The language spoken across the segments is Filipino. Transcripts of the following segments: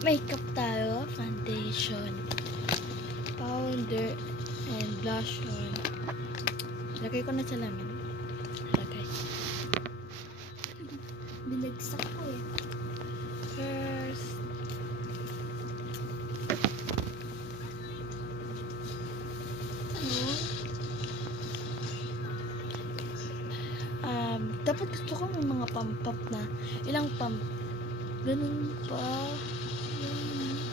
makeup tayo. Foundation, powder, and blush on. Lagay ko na sa lamin. Lagay. Binagsak ko eh. First, dapat gusto ko may mga pump na. Ilang pump? Ganun pa.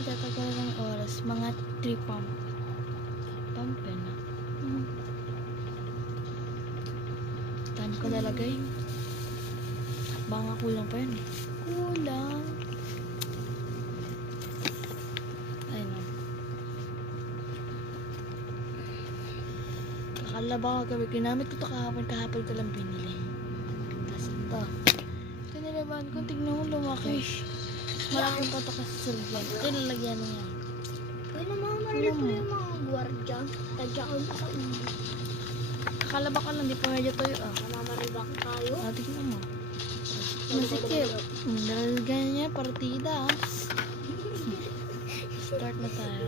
Tatagal ng oras. Mga 3 pump. Pump na. Dami ko nalagay. Baka kulang pa yun eh. Kulang. Ayun o. Akala ba kagabi. Ginamit ko ito kahapon. Kahapon ko lang binili. Tapos ito. Ito nilabahan ko. Tignan mo lumaki. Malaking pa ito kasi sa lagyan. Ito nilalagyan na yan. Kaya namamaril ko yung mga gwardiya. Tadya ko sa ulo. Kakalaba ka lang. Di pa medyo toyo ah. Namamaribak tayo. Tignan mo. Masikip. Nilalagyan niya partida. Start na tayo.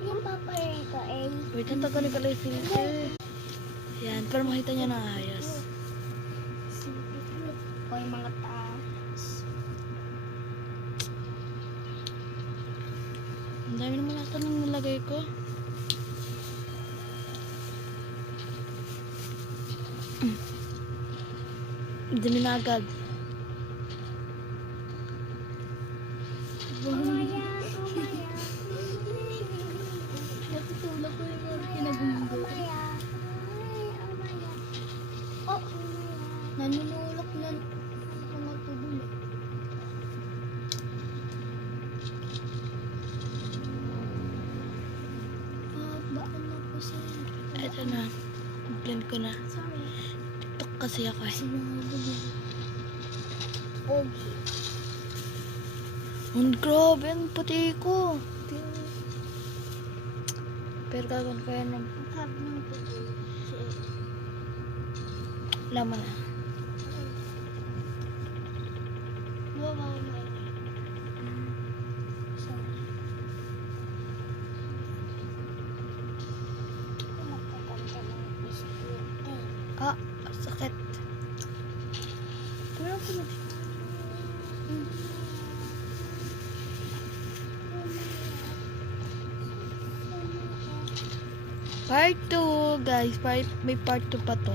Yung papay ko eh. Wait, ang tagal ko lang yung filter. Yan, para makita niya na ayos. O yung mga taas. Ang dami naman ata nang nalagay ko. Dali na agad. Umaya. Natutulog ko yung mga kinabunggo. Oh, nanunulok na ako magtubuli. Baan na po sa'yo. Ito na. Blend ko na. Sorry. Tok kasi ako eh. Sinabog yan. Okay. Ang grabe, ang puti ko. Pero gagawin ko yan ng Sabi ng puti. laman na. Wow, my. Sorry. Nakakanta ng biscuit. Ah, sakit. Wala ko na. Part 2, guys. May part 2 pa to.